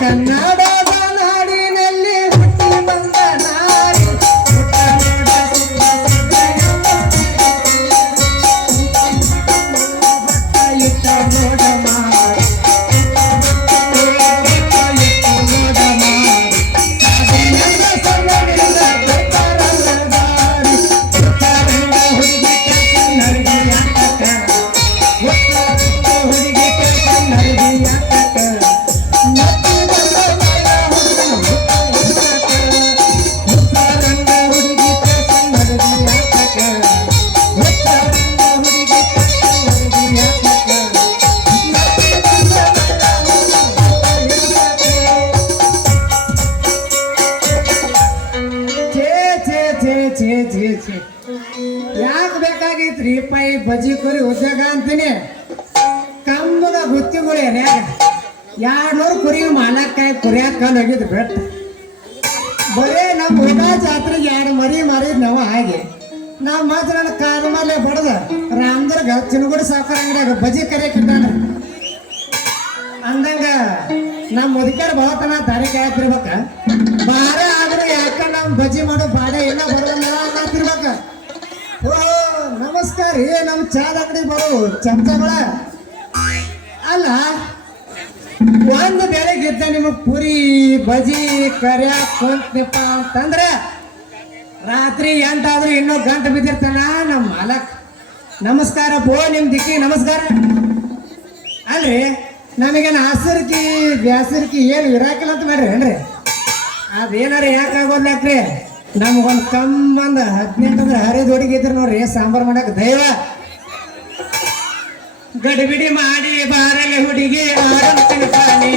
ಕನ್ನಡದ ನಾಡಿನಲ್ಲಿ ಹುಟ್ಟಿ ಬಂದ ನಾಡಿ ಇಟ್ಟ ನೋಡ ಯಾಕೆ ಬೇಕಾಗಿತ್ರಿ ಪೈ ಬಜಿ ಕುರಿ ಉದ್ಯೋಗ ಅಂತೀನಿ ಕಂಬದ ಗುತ್ತಿಗಳು ಏನ್ಯಾಗ 200 ಕುರಿ ಮಾಲಕ್ಕಾಯಿ ಕುರಿಯಾಕ ಹೋಗಿದ್ ಬೆಟ್ಟ ಬರೇ ನಮ್ಮ ಹುಡುಗ ಜಾತ್ರೆಗೆ 2 ಮರಿ ಮಾರಿದ್ ನಾವು ಹಾಗೆ ನಾವು ಮಾತ್ರ ನನ್ನ ಕಾದ ಮೇಲೆ ಬಡದ ರಾಮದುರ್ಗ ಚಿನಗುಡಿ ಸಾವುಕಾರ ಅಂಗಡಿಯಾಗ ಬಜಿ ಕರಿಯಾಕಿದ್ದಾನ ಅಂದಂಗ ನಮ್ಮ ಮುದುಕರ ಭಾವತನ ದಾರಿ ಕಾಯ್ತಿರ್ಬೇಕ ಬಾರ ಆದ್ರೆ ಯಾಕ ನಮ್ ಬಜಿ ಮಾಡೋ ಬಾಡ ಎಲ್ಲ ಬರೋಲ್ಲ ಅನ್ನತಿರ್ಬೇಕ ಓ ನಮಸ್ಕಾರ ರೀ ನಮ್ ಚಾದ ಅಂಗಡಿ ಬರೋ ಚಮಚಗಳ ಅಲ್ಲ ಒಂದು ಬೆಳಗ್ಗೆದ್ದ ನಿಮಗ್ ಪುರಿ ಬಜಿ ಕರಿಯಾಕ್ ಕುಂತಪ್ಪ ಅಂತಂದ್ರೆ ರಾತ್ರಿ 8 ಆದ್ರೂ ಇನ್ನೂ ಗಂಟೆ ಬಿದ್ದಿರ್ತಾನ ನಮ್ಮ ಮಾಲಕ್ ನಮಸ್ಕಾರ ಪೋ ನಿಮ್ ದಿಕ್ಕಿ ನಮಸ್ಕಾರ ಅಲ್ರಿ ನಮಗೇನು ಹಸರ್ಕಿ ಬ್ಯಾಸರ್ಕಿ ಏನು ಇರಾಕಿಲ್ಲ ಅಂತ ಮಾಡ್ರಿ ಏನ್ರಿ ಅದೇನಾರ ಯಾಕಾಗೋದ್ಲಾಕ್ರಿ ನಮಗೊಂದು ಕಮ್ಮಂದ 18 ಅಂದ್ರೆ ಹರಿದ ಹುಡುಗಿದ್ರು ನೋಡ್ರಿ ಸಾಂಬಾರ್ ಮಾಡಕ್ ದೈವ ಗಡಿಬಿಡಿ ಮಾಡಿ ಬಾರಲೆ ಹುಡುಗಿ ಆರಂಭಿನ ಪಾನಿ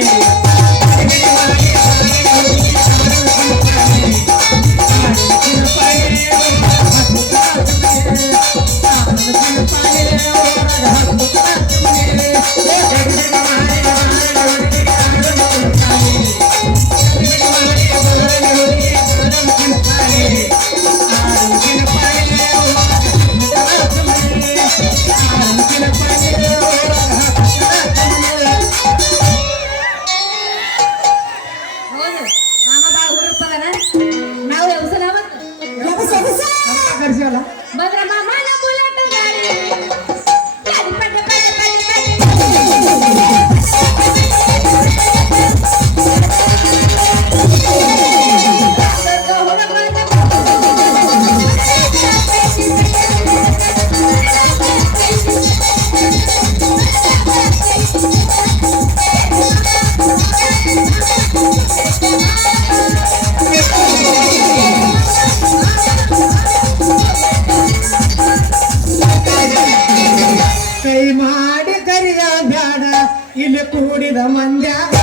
ಇಲ್ಲಿ ಕೂಡಿದ ಮಂದ್ಯಾಗ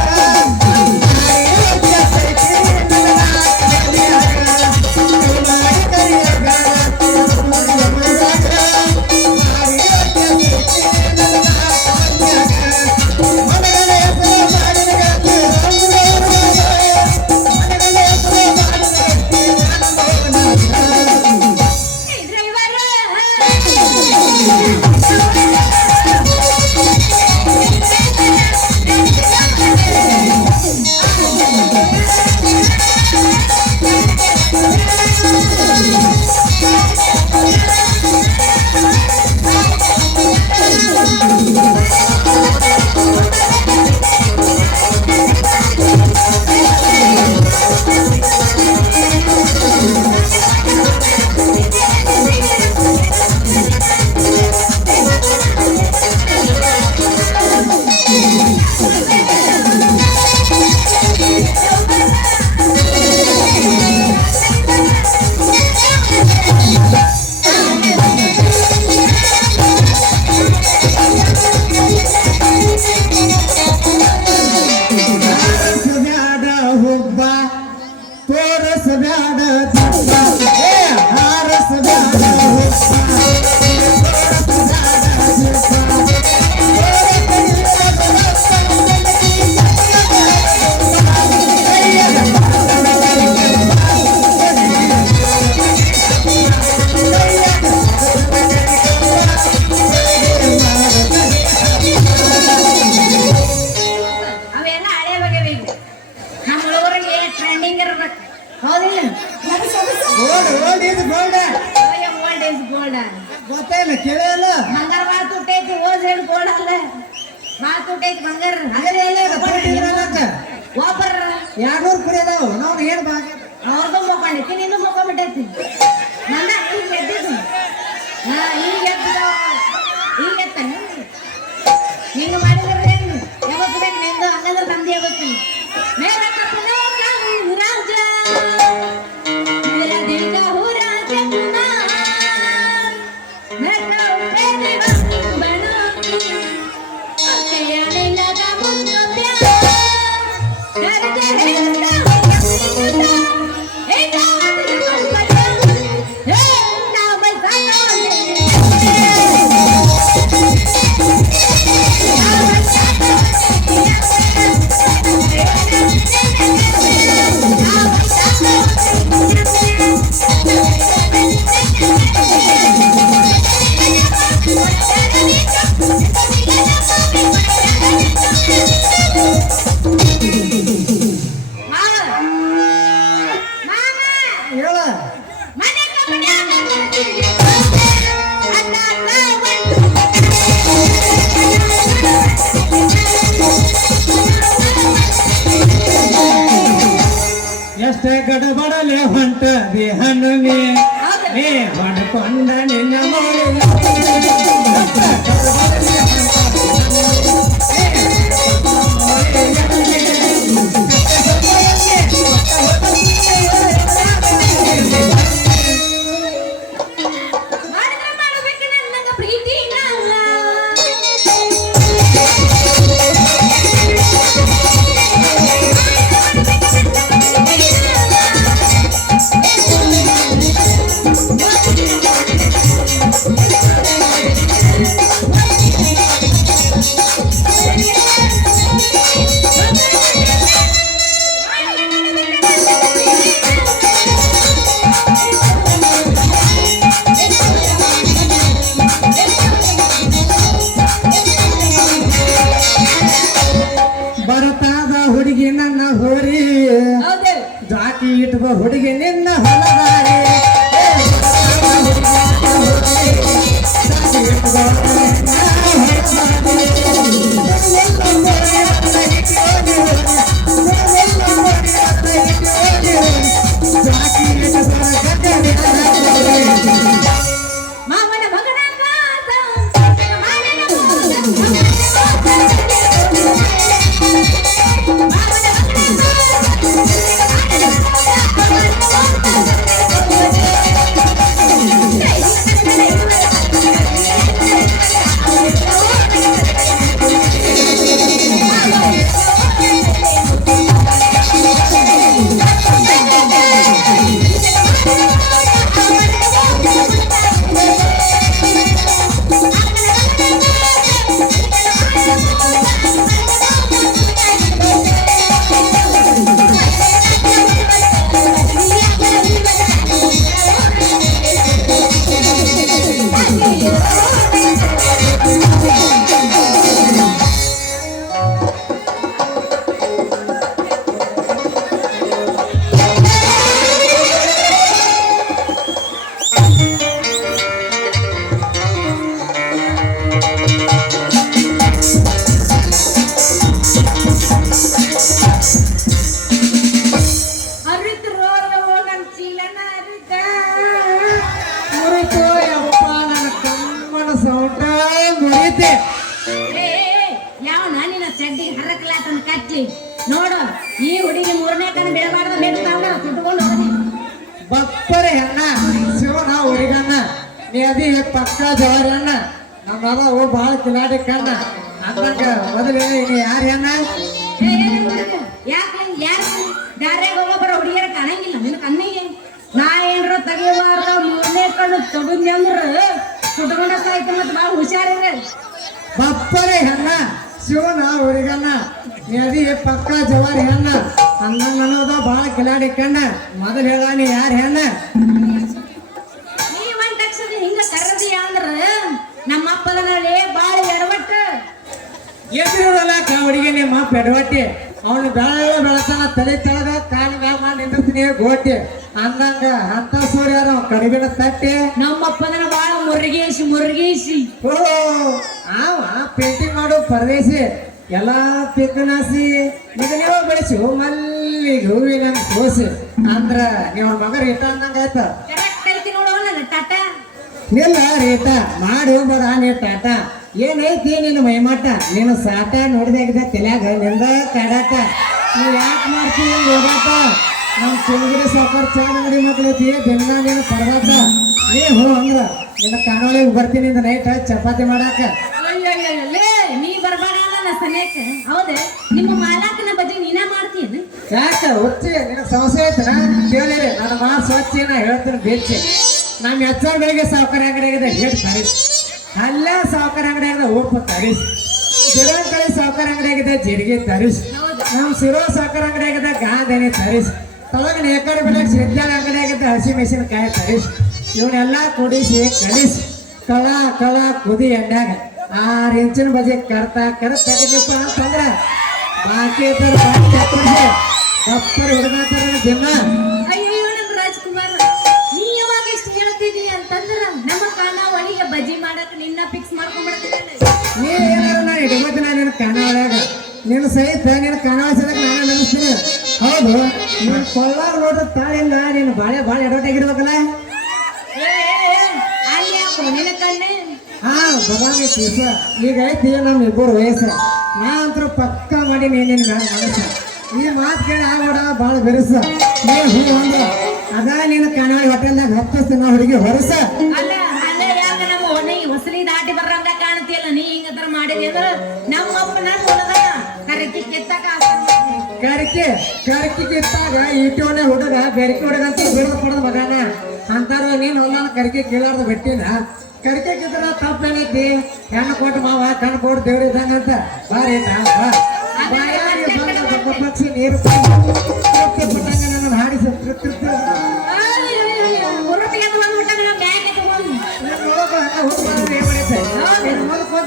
ಕೇಳೇ ಇಲ್ಲ ಬಂಗಾರ ಬಾಳ ತುಟ್ಟೈತಿ ಓದ್ ಹೇಳಿ ಕೊಡಲ್ಲ ಬಾಳ ತುಟ್ಟೈತಿ ಬಂಗಾರ ಒಬ್ಬರ 200 ಕುರಿ ಅದಾವ ನಾವು ಏನ್ ಭಾಗ ಅವ್ರದ್ದು ಮುಕ್ಕೊಂಡೈತಿ ನೀನು ಮುಕ್ಕೊಂಡ್ಬಿಟ್ಟೈತಿ ನಂದ ಈಗ ಎದ್ದಿದ್ದು ಈಗ ಎತ್ತ ಹಿಂಗ ಮಾಡಿದ್ರೆ ಏನು ಯಾವತ್ತು ಬೇಕು ನಿಂದು ಹಂಗಂದ್ರೆ ನಮ್ದು ಯಾವತ್ತೀನಿ ಮೇರ ಕಪ್ಪನೋ ರಾಜ ಮೇರ ದಿಲ್ ಕಾ ಹೋ ರಾಜ ಕುಮಾರ್ ಮೇರ ಉಪೇರಿ ಬನೋ कहने लगा मुझको प्यार करते रहता ए बात तुम बता ए ना बता ಹೇಳ ಮನೆ ಕಪ್ಪನ ಎಷ್ಟ ಗಡಬಡಲೆ ಹೊಂಟದಿ ಹನುಮೆ ನೀ ಹೊಂಡ್ಕೊಂಡ ನಿನ್ನ ಮಾಡಬೇಕು ನನ್ನ ಪ್ರೀತಿ ಬರತಾದ ಹುಡುಗಿ ನನ್ನ ಹೋರಿ ಹೌದು ಜಾತಿ ಇಟ್ಕೋ ಹುಡುಗಿ ನಿನ್ನ ಹೊಲದಾರಿ ಮಾಮನ ಮಗನ ಕಾತ ಯಾವ ನಾನಿನ ಚಡ್ಡಿ ಹರಕಲಾತನ ಕಟ್ಲಿ ನೋಡು ಈ ಹುಡುಗಿ 3ನೇ ಕಣ್ಣು ಬಿಡಬಾರ್ದು ಬೆಡ್ತಾವಣ ಸುಟ್ಕೊಂಡು ಹೋಗಿ ಬಪ್ಪರೆ ಹೆಣ್ಣ ಶಿವನ ಹುಡುಗಣ್ಣ ನೀ ಅದಿ ಪಕ್ಕ ಜವಾರಿ ಅಣ್ಣ ನಮ್ಮ ಭಾಳ ಕಿಲಾಡಿ ಕಣ್ಣ ಅಂದಂಗ ಮೊದಲೇ ನೀ ಯಾರು ಹೆಣ್ಣ ಯಾಕೆ ಯಾರು ದಾರ್ಯಾಗ ಒಬ್ಬೊಬ್ಬರ ಹುಡುಗಿಯರ ಕಾಣಂಗಿಲ್ಲ ನಿನ್ನ ಕಣ್ಣಿಗೆ ನಾ ಏನ್ರ ತೆಗಿಬಾರ್ದ 3ನೇ ಕಣ್ಣು ತಗೊಂಡಿ ಅಂದ್ರ ಸುಟ್ಕೊಂಡ ಸಾಯ್ತು ಮತ್ತೆ ಭಾಳ ಹುಷಾರಿದ್ರೆ ಬಪ್ಪರೆ ಹೆಣ್ಣ ಶಿವನ ಹುಡುಗಣ್ಣ ನೀ ಅದಿ ಪಕ್ಕ ಜವಾರಿ ಹೆಣ್ಣ ಅಂದಂಗ ಅನ್ನೋದ ಭಾಳ ಕಿಲಾಡಿ ಕಣ್ಣ ಮೊದಲು ಹೇಳ ನೀ ಯಾರು ಹೆಣ್ಣ ನೀ ಒಂದ್ ತಕ್ಷಣ ಹಿಂಗ ಕರದಿ ಅಂದ್ರ ನಮ್ಮ ಅಪ್ಪದಲ್ಲಿ ಬಾಳ ಎಡವಟ್ಟು ಎದುರಲ್ಲ ಹುಡುಗಿ ನಿಮ್ಮ ಪೆಡವಟ್ಟಿ ಅವನು ಬೆಳ ಬೆಳತನ ತಲೆ ತೆಳಗ ಕಾಲ ಮ್ಯಾಗ ಮಾಡಿ ನಿಂದಿರ್ತೀನಿ ಗೋಟಿ ಅಂದಂಗ ಅಂತ ಸೂರ್ಯ ಕಡಿಬಿನ ತಟ್ಟೆ ನಮ್ಮಪ್ಪನ ಬಾಳ ಮುರುಗೇಶಿ ಓ ಆವ ಪೇಂಟಿಂಗ್ ಮಾಡು ಪರದೇಶಿ ಎಲ್ಲಾ ಪಿಕ್ಕನಾಸಿ ಈಗ ನೀವು ಬೆಳೆಸಿ ಮಲ್ಲಿಗೆ ಹೂವಿನ ಸೋಸಿ ಅಂದ್ರ ನೀವು ಮಗ ರೇಟ ಅಂದಂಗ ಆಯ್ತ ಕರೆಕ್ಟ್ ಐತಿ ನೋಡು ನನ್ನ ಟಾಟಾ ನಿಲ್ಲ ರೇಟ ಮಾಡಿ ಹೋಗ್ಬಾರ ನೀ ಟಾಟ ಏನೈತಿ ನಿನ್ನ ಮೈಮಾಟ ನೀನು ಸಾಟ ನೋಡಿದಾಗಿದೆ ತಲ್ಯಾಗ ನಿಂದ ಕಾಡಾಟ ನೀವು ಯಾಕೆ ಮಾಡ್ತೀವಿ ಹೋಗಾಟ ನಮ್ಮ ಚಿಲಗಿರಿ ಸಾಕಾರ ಚಾಣ ಅಂಗಡಿ ಮಕ್ಳೈತಿ ದಿನ ನೀನು ಪರದಾಟ ನೀ ಹೋ ಅಂದ್ರ ನಿನ್ನ ಕಾಣೊಳಗೆ ಬರ್ತೀನಿ ಇಂದ ನೈಟ್ ಚಪಾತಿ ಮಾಡಾಕ ಅಯ್ಯಯ್ಯಲೇ ನೀ ಬರ್ಬೇಡ ನನ್ನ ಸನೇಕ ಹೌದೇ ನಿಮ್ಮ ಮಾಲಾಕನ ಬಜ್ಜಿ ನೀನ ಮಾಡ್ತೀಯನ ಯಾಕ ಹುಚ್ಚಿ ನಿನಗೆ ಸಮಸ್ಯೆ ಐತನ ಕೇಳಿರಿ ನನ್ನ ಮಾ ಸ್ವಚ್ಛ ನಾ ಹೇಳ್ತೀನಿ ಬೇಚಿ ನಮ್ಮ ಹೆಚ್ಚಾರ್ಗಳಿಗೆ ಸಾವುಕಾರ ಅಂಗಡಿಯಾಗದ ಹೇಟ್ ತರಿಸಿ ಅಲ್ಲ ಸಾವುಕಾರ ಅಂಗಡಿಯಾಗದ ಉಪ್ಪು ತರಿಸಿ ಗಿಡಕಳಿ ಸಾವುಕಾರ ಅಂಗಡಿಯಾಗದ ಜೀರಿಗೆ ತರಿಸಿ ನಮ್ಮ ಸಿರೋ ಸಾವುಕಾರ ಅಂಗಡಿಯಾಗದ ಗಾಂಧಿ ತರಿಸಿ ತಳಗ ನೇಕಾರ ಬೆಳಗ್ಗೆ ಸಿದ್ಧಾಳ ಅಂಗಡಿಯಾಗದ ಹಸಿ ಮೆಣಸಿನಕಾಯಿ ತರಿಸಿ ಇವನ್ನೆಲ್ಲ ಕುಡಿಸಿ ಕಲಿಸಿ ಕಳ ಕುದಿ ಎಣ್ಣಾಗ 6 ಇಂಚಿನ ಬಜೆ ಕರ ತೆಗೆದಿಪ್ಪ ಅಂತಂದ್ರ ಬಾಕಿ ದಪ್ಪರ್ ಹುಡುಗಾತಾರ ದಿನ ಅಯ್ಯಯ್ಯೋ ನಮ್ಮ ರಾಜ್ಕುಮಾರ್ ನೀ ಯಾವಾಗ ಇಷ್ಟು ಹೇಳ್ತಿದಿ ಅಂತಂದ್ರ ನಮ್ಮ ಖಾನಾವಳಿಗೆ ಬಜ್ಜಿ ಮಾಡಕ್ ನಿನ್ನ ಫಿಕ್ಸ್ ಮಾಡ್ಕೊಂಡ್ಬಿಡ್ತೀನಿ ನೀ ಏನಾರ ನಾ ಇಟ್ಕೋತೀನಿ ನಿನ್ನ ಖಾನಾವಳಿಯಾಗ ನಿನ್ನ ಸಹಿತ ನಿನ್ನ ಖಾನಾವಳಿ ಸದಕ್ಕೆ ನಾನು ನೆನೆಸ್ತೀನಿ ಹೌದು ನೀನು ಕೊಳ್ಳಾಗ ನೋಡ್ರಿ ತಾಳಿಲ್ಲ ನೀನು ಭಾಳ ಎಡವಟ್ಟಾಗಿರ್ಬೇಕಲ್ಲ ಅಲ್ಲಿ ಯಾಕೋ ನಿನ್ನ ಕಣ್ಣೆ ಹಾ ಬದಾಮಿ ಪೀಸ ಈಗ ಐತಿ ನಮ್ಮ ಇಬ್ಬರು ವಯಸ್ಸು ನಾ ಅಂತೂ ಪಕ್ಕ ಮಾಡಿ ನಿನ್ನ ಮನಸ್ಸು ಈ ಮಾತು ಕೇಳಿ ಆಗೋಡ ಭಾಳ ಬೆರೆಸ ನೀ ಹೂ ಅಂದ ಅದ ನಿನ್ನ ಕನ್ನಡಿ ಹೋಟೆಲ್ದಾಗ ಹತ್ತಿಸ್ತೀನಿ ಹುಡುಗಿ ಹೊರಸ ಅಲ್ಲ ಅಲ್ಲೇ ಯಾಕ ನಮ್ಮ ಒಣಗಿ ಹೊಸಲಿ ದಾಟಿ ಬರಂಗ ಕಾಣ್ತಿಯಲ್ಲ ನೀ ಹಿಂಗದ್ರ ಮಾಡಿದಿ ಅಂದ್ರ ನಮ್ಮ ಅಪ್ಪನ ಹುಡುಗ ಕರಕಿ ಕೆತ್ತಾಕ ಕರ್ಕಿ ಕಿತ್ತಾಗ ಈಟೋನೆ ಹುಡುಗ ಬೆರಕಿ ಹುಡುಗ ಅಂತ ಬಿಡದ ಕೊಡದ ಮಗನ ಅಂತಾರ ನೀನು ಹೊಲ ಕರ್ಕಿ ಕೇಳಾರ್ದು ಬಿಟ್ಟಿನ ಕರ್ಕೆ ಕಿದ್ರ ತಪ್ಪೇನೈತಿ ಹೆಣ್ಣು ಕೊಟ್ಟು ಮಾವ ಕಣ್ಣು ಕೊಟ್ಟು ದೇವ್ರ ಇದ್ದಂಗ ಅಂತ ಬಾರಿ ಪಕ್ಷಿ ನೀರು ಪಟ್ಟಂಗ ನನ್ನ ಹಾಡಿಸಿ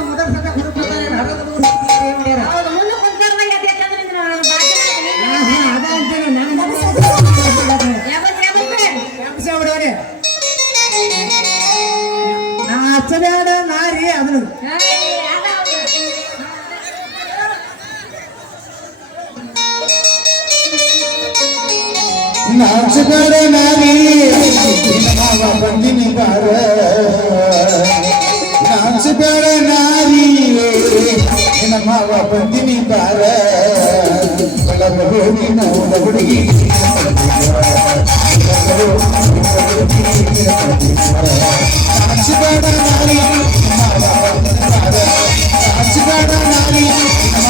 ಮೊದಲ ಸತ ಅದ ಅಂತೇಳಿ ನಾ ಹಚ್ಚಬೇಡ ನಾರಿ ಅದನ್ನು ನಾಚಬೇಡ ನಾರಿ ಮಾವ ಬಂದಿನಿ ಬಾರ ನಾಚಬೇಡ ನಾರಿ ನಿನ್ನ ಮಾವ ಬಂದಿನಿ ಬಾರ ಒಳಗ ಹೋಗಿ ನೋಡ ಹುಡುಗಿ ನಾಚಬೇಡ ನಾರಿ ಮಾವ ಬಂದಿನಿ ಬಾರ ನಾಚಬೇಡ ನಾರಿ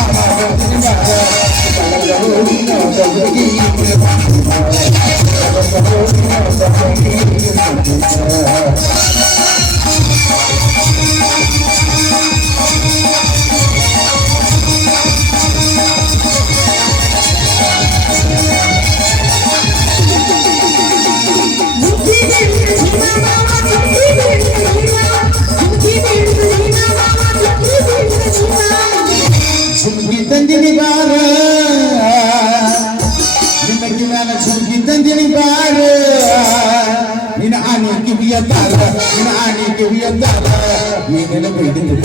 ಮಾವ ಬಂದಿನಿ ಬಾರ ಒಳಗ ಹೋಗಿ ನೋಡ ಹುಡುಗಿ ಸುಮ್ಗಿ ತಂದಿನಿ ಬಾರ ನಿನ್ನಕ್ಕೆ ನಾನು ಸುಮ್ಗಿ ತಂದಿನಿ ಬಾರ ನಿನ್ನ ಆನೆ ಕಿವಿಯದ್ದಾರ ನಿನ್ನ ಆನೆ ಕಿವಿಯದ್ದಾರ ನೀನೆಲ್ಲ ಬಿಡಿದು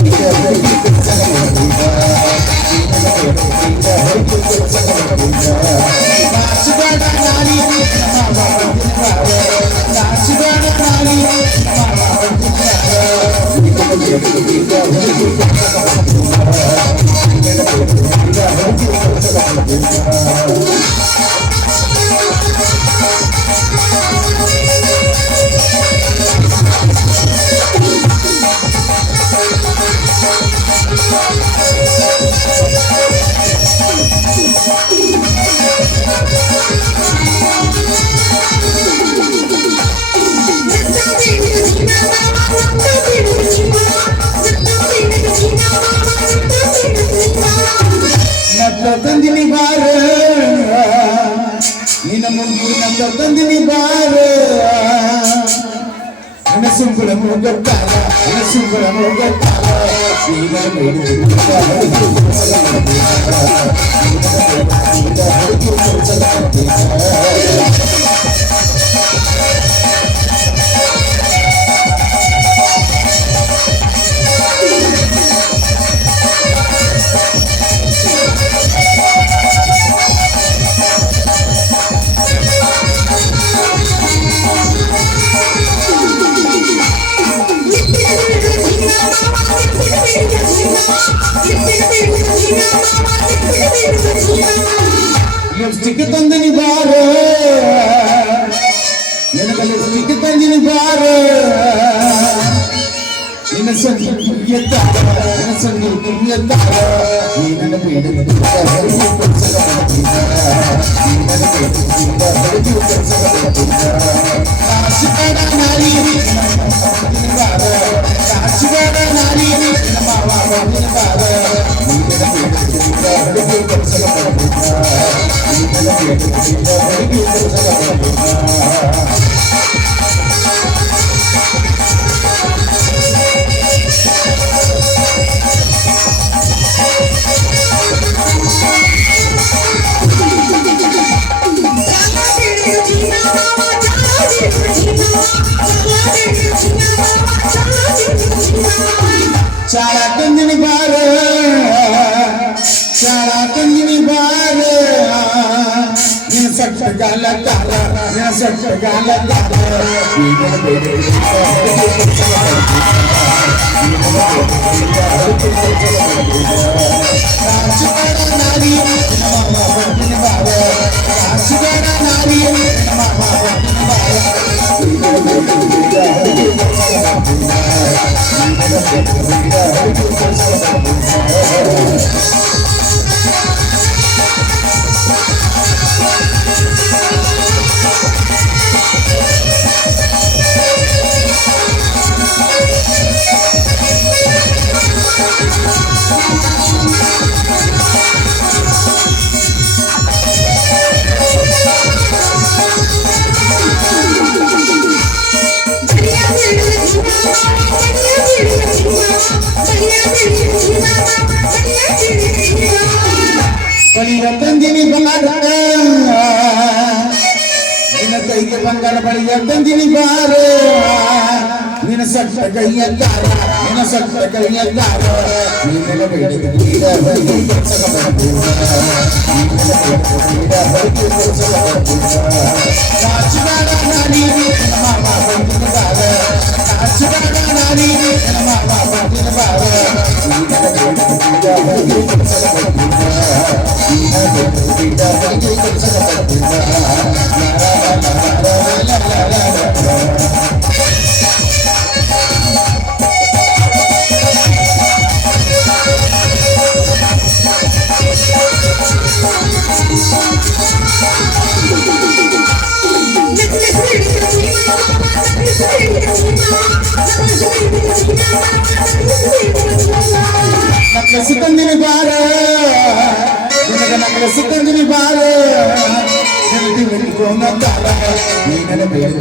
ನಾಚಬೇಡ ನಾರಿ ನಾಚಬೇಡ ನಾರಿ ತಂದಿನಿ ಬಾರ ನಿನ್ನ ಮುಗಿ ನನ್ನ ತಂದಿನಿ ಬಾರ ನನ್ನ ಸುಂಗುಳ ಮುಗತ್ತಾರ ನನ್ನ ಸುಂಗುಳ ಮುಗತ್ತಾರ ನೀನ ಲಿಪ್ಸ್ಟಿಕ್ ತಂದಿನಿ ಬಾರೆ ನಿನಗೆ ಲಿಪ್ಸ್ಟಿಕ್ ತಂದಿನಿ ಬಾರೆ ನಿನ್ನ ಸಂಗೀತ ನಿನ್ನ ಸಂಗೀತ ನೀ ನನ್ನ ಬೇಡ ನಾರಿ ಶಾಲಾ ತಂದಿನಿ ಬಾರ ಶಾಲಾ ತಂದಿನಿ ಬಾರ ನಿನ್ನ ಸಟ್ಟ ಗಾಲ ಗಾಲ ನಿನ್ನ ಸಟ್ಟ ಗಾಲ ಗಾಲ ರಾಜಗಾಡ ನಾರಿ ಮಾಮ ಬಂದಿನಿ ಬಾರ ರಾಜಗಾಡ ನಾರಿ ಮಾಮ ಬಂದಿನಿ ಬಾರ ಬಳಿಯ ತಂದಿನಿ ಬಾರ ನಿನ್ನ ಕೈಗೆ ಬಂಗಾರ ಬಳಿಯ ತಂದಿನಿ ಬಾರ ನಿನ್ನ ಸಟ್ಟ ಕೈಯಲ್ಲಾರ ನಿನ್ನ ಸಟ್ಟ ಕೈಯಲ್ಲಾರ ನೀನೆಲ್ಲ ಬೇಡ ರಾಜಗಾಡ ನಾರಿ ಮಾಮ ಬಂದಿನ ಬಾರ ರಾಜಗಾಡ ನಾರಿ ಮಾಮ ಬಂದಿನ ಬಾರ ನಕ್ಲಸಿ ತಂದಿನಿ ಬಾರ ನಿನಗೆ ನಕ್ಲಸಿ ತಂದಿನಿ ಬಾರ ನೆನಪಿ ಬೆಳಿಗೋನ ತಾರ ನೀನನ ಬೇಡ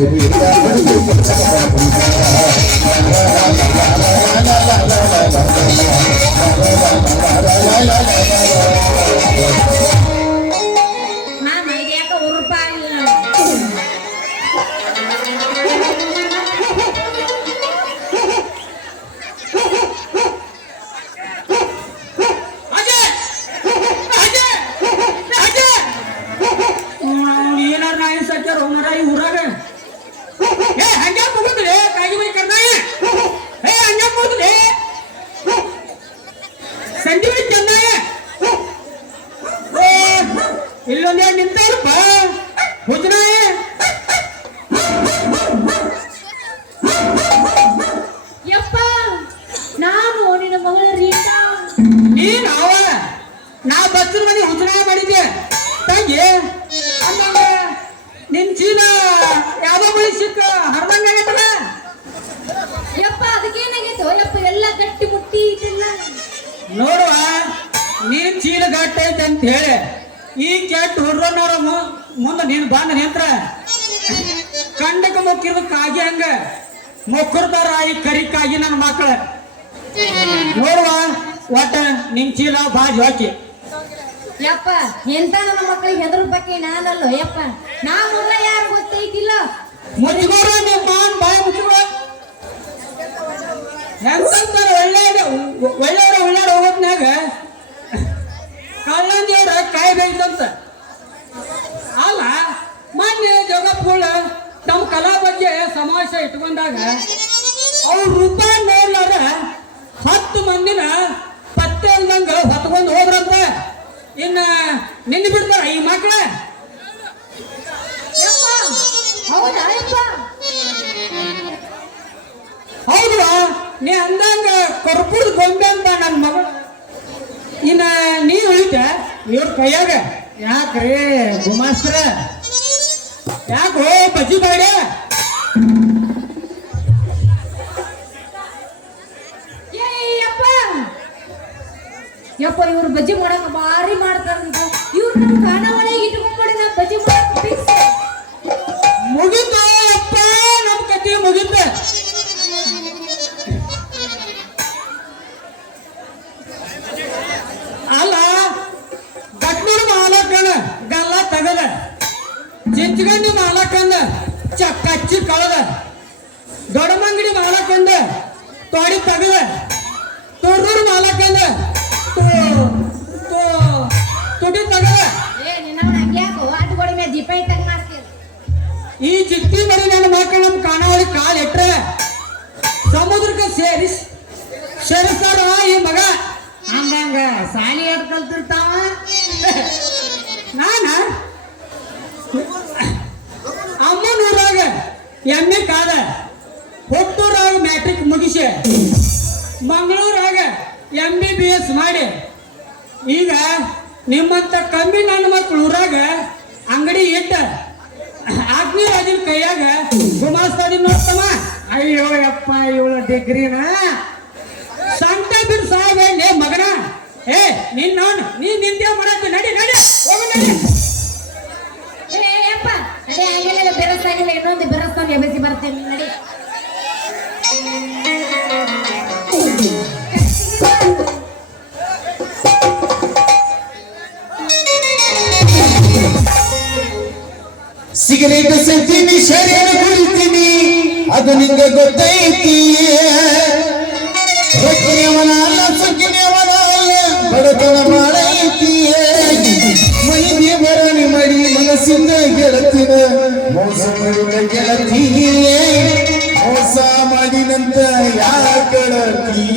ಮಾಮ ಇದು ಯಾಕೆ ರೂಪಾಯಿ ಏನಾರ ನಾಯಿ ಸಚ್ಚಾರ ಮರ ಈ ಊರಾಗ ಏ ಹಂಗ ಮುಗಿದ್ರಿ ಕಾಗಿ ಬೈ ಕರ್ನಾಯ ಏ ಹಂಗ ಮುಗಿದ್ರಿ ಸಂಜೆ ಬೈ ಕರ್ನಾಯ ಇಲ್ಲೊಂದೇ ನಿಂತಾರಪ್ಪ ಹುಜನಾಯ ಯಪ್ಪ ನಾನು ನಿನ್ನ ಮಗಳ ರೀಟಾ ನೀನ್ ಅವ ನಾ ಬಸ್ಸಿನ ಮನೆ ಹುಜನಾಯ ಮಾಡಿದ್ದೆ ತಂಗಿ ಅಂದಂಗ ನಿನ್ ಚೀಲ ಯಾವ್ದೋ ಬಳಿ ಸಿಕ್ಕ ಹರ್ದಂಗಾಗತ್ತಲ್ಲ ಯಪ್ಪ ಅದಕ್ಕೇನಾಗೈತೋ ಯಪ್ಪ ಎಲ್ಲ ಗಟ್ಟಿ ಮುಟ್ಟಿ ಇದೆಲ್ಲ ನೋಡುವ ನೀನ್ ಚೀಲ ಗಟ್ಟ ಐತೆ ಅಂತ ಹೇಳಿ ಈ ಕೆಟ್ಟ ಹುಡ್ರನ್ನೋರ ಮುಂದೆ ನೀನ್ ಬಂದ ನಿಂತ್ರ ಕಂಡಕ ಮೊಕ್ಕಿದ ಕಾಗಿ ಹಂಗ ಮೊಕ್ಕರ್ದಾರ ಈ ಕರಿ ಕಾಗಿ ನನ್ನ ಮಕ್ಕಳ ನೋಡುವ ಒಟ್ಟ ನಿನ್ ಚೀಲ ಬಾಜ್ ಹಾಕಿ ಯಪ್ಪ ಎಂತ ನನ್ನ ಮಕ್ಕಳಿಗೆ ಹೆದರು ಬಗ್ಗೆ ನಾನಲ್ಲೋ ಯಪ್ಪ ನಾ ಮೊದಲ ಯಾರು ಗೊತ್ತೈತಿಲ್ಲ ಮುಚ್ಚಿಗೋರ ನಿಮ್ ಮಾನ್ ಬಾಯ್ ಮುಚ್ಚಿಗೋ ಎಂತ ಒಳ್ಳೆಯವ್ರ ಹೋಗೋದ್ನಾಗ ಕಳ್ಳಂದೇವ್ರ ಕಾಯಿ ಬೇಯ್ತಂತ ಅಲ್ಲ ಮೊನ್ನೆ ಜಗಪ್ಪುಳ ತಮ್ಮ ಕಲಾ ಬಗ್ಗೆ ಸಮಾವೇಶ ಇಟ್ಕೊಂಡಾಗ ಅವ್ರ ರೂಪಾಯಿ ನೋಡ್ಲಾರ 10 ಮಂದಿನ ಪತ್ತೆ ಇಲ್ದಂಗ ಇನ್ನ ನಿನ್ನ ಬಿಡ್ತಾರ ಈ ಮಕ್ಳ ಯಪ್ಪ ಹೌದಾ ಯಪ್ಪ ಹೌದು ನೀ ಅಂದಂಗ ಕರ್ಪೂರದ ಗೊಂಬೆ ಅಂತ ನನ್ನ ಮಗಳು ಇನ್ನ ನೀ ಉಳಿತ ಇವ್ರ ಕೈಯಾಗ ಯಾಕ್ರಿ ಗುಮಾಸ್ತ್ರ ಯಾಕೋ ಬಜ್ಜಿ ಬೇಡ ಯಪ್ಪ ಯಪ್ಪ ಇವ್ರು ಬಜ್ಜಿ ಮಾಡಕ ಭಾರಿ ಮಾಡ್ತಾರಂತ ಇವ್ರು ನಮ್ಮ ಖಾನಾವಳಿ ಇಟ್ಕೊಂಡ್ಬಿಡಿ ನಾ ಬಜ್ಜಿ ಮಾಡಕ್ ಫಿಕ್ಸ್ ಮುಗಿತ ಅಪ್ಪ ನಮ್ಮ ಕತೆ ಮುಗಿತ ಅಲ್ಲ ಗಟ್ನೂರು ಮಾಲಕನ ಗಲ್ಲ ತಗದ ಚಿಂಚಗಂಡಿ ಮಾಲಕಂದ ಕಚ್ಚಿ ಕಳದ ದೊಡ್ಡಮಂಗಡಿ ಮಾಲಕಂದ ತೊಡಿ ತಗದ ತೊರ್ರೂರು ಮಾಲಕಂದ ತುಡಿ ತಗದ ನಿನ್ನ ಹಂಗೆ ಯಾಕೋ ಆಟಗೋಡಿ ಮೇಲೆ ದೀಪ ಇಟ್ಟಂಗ್ ಮಾಡ್ತೀರಿ ಈ ಚಿತ್ತಿ ಮರಿ ನನ್ನ ಮಕ್ಕಳು ನಮ್ಮ ಕಾಣಾವಳಿ ಕಾಲ್ ಇಟ್ರೆ ಸಮುದ್ರಕ್ಕೆ ಸೇರಿಸ್ತಾರ ಈ ಮಗ ಹಂಗಂಗ ಸಾಲಿ ಎಟ್ ಕಲ್ತಿರ್ತಾವ ನಾನ ಅಮ್ಮನೂರಾಗ ಎಮ್ಮೆ ಕಾದ ಹುಟ್ಟೂರಾಗ ಮ್ಯಾಟ್ರಿಕ್ ಮುಗಿಸಿ ಮಂಗಳೂರಾಗ MBBS ಮಾಡಿ ಈಗ ನಿಮ್ಮಂತ ಕಮ್ಮಿ ನನ್ನ ಮಕ್ಕಳು ಊರಾಗ ಅಂಗಡಿ ಇಟ್ಟ ಅಗ್ನಿರಾಜಿನ ಕೈಯಾಗ ಗುಮಾಸ್ತಾದಿ ನೋಡ್ತಮ್ಮ ಅಯ್ಯೋ ಯಪ್ಪ ಇವಳ ಡಿಗ್ರಿನ ಸಂತ ಬಿಡ್ ಸಾಹೇಬ್ ಮಗನ ಏ ನೀನ್ ನೋಡ್ ನೀ ನಿಂದೆ ಮಾಡತ್ತೆ ನಡಿ ನಡಿ ಹೋಗು ನಡಿ ಯಪ್ಪ ಅದೇ ಹಂಗೆಲ್ಲ ಬೆರಸ್ತಾಗಿಲ್ಲ ಇನ್ನೊಂದು ಬೆರಸ್ತಾನೆ ಎಬಸಿ ಬರ್ತೇನೆ ನಡಿ ಸಿಗರೇಟ್ ಸೆಂತೀನಿ ಶರೀರ ಕುಡಿತೀನಿ ಅದು ನಿಂಗೆ ಗೊತ್ತೈತಿ ರೊಕ್ಕಿನವನ ಅಲ್ಲ ಸೊಕ್ಕಿನವನ ಅಲ್ಲ ಬಡತನ ಮಾಡೈತಿ ಮನಿ ದೇವರಾಣಿ ಮಾಡಿ ಮನಸ್ಸಿಂದ ಗೆಳತಿನ ಮೋಸ ಮಾಡಿದ ಗೆಳತಿಯೇ ಮೋಸ ಮಾಡಿನಂತ ಯಾಕ ಗೆಳತಿ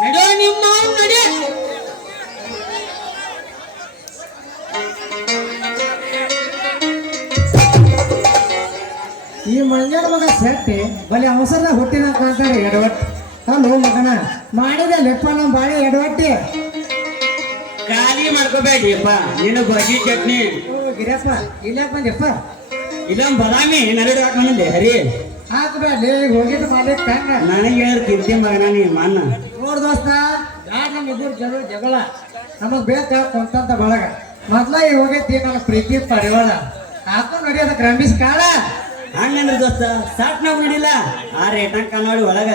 ನಡೆಯೋ ನಿಮ್ಮ ನಡೆ. ಈ ಮಂಜಾನ ಮಗ ಸೆಟ್ಟಿ ಬಲಿ ಅವಸರದ ಹುಟ್ಟಿನ ಕಾಂತಾರೆ ಎಡವಟ್ಟಿ. ಅಲ್ಲೋ ಮಗನ ಮಾಡಿದ ಲೆಪ್ಪ ನಮ್ಮ ಬಾಳೆ ಎಡವಟ್ಟಿ. ಖಾಲಿ ಮಾಡ್ಕೋಬೇಡಿಯಪ್ಪ ನಿನ್ನ ಬಜಿ ಚಟ್ನಿ ಓ ಗಿರಪ್ಪ ಇಲ್ಲೇ ಬಂದೆಪ್ಪ. ಇಲ್ಲೊಂದು ಬದಾಮಿ ನರಡು ಹಾಕೊಂಡೆ ಹರಿ ಹಾಕ್ಬೇಡಿ ಹೋಗಿದ್ದು ಮಾಲಿಕ್ ಕಂಗ. ನನಗೆ ಹೇಳಿದ್ರು ತಿಂತಿ ಮಗನ ನೀ ಮನ್ನ ನೋಡ್ ದೋಸ್ತ ಯಾರು ನಮ್ಮ ಇಬ್ಬರು ಜಗಳ ನಮಗ್ ಬೇಕ ಕೊಂತಂತ ಬಳಗ ಮೊದ್ಲ ಈ ಹೋಗೈತಿ ನನ್ನ ಪ್ರೀತಿ ಪರಿವಾಳ ಹಾಕೊಂಡ್ ನಡೆಯೋದಕ್ಕೆ ರಂಬಿಸ್ ಕಾಳ. ಹಂಗಂದ್ರೆ ದೋಸ್ತ ಸಾಕ್ ನಾವು ನಡಿಲ್ಲ ಆ ರೇಟಂಕ ನೋಡಿ ಒಳಗ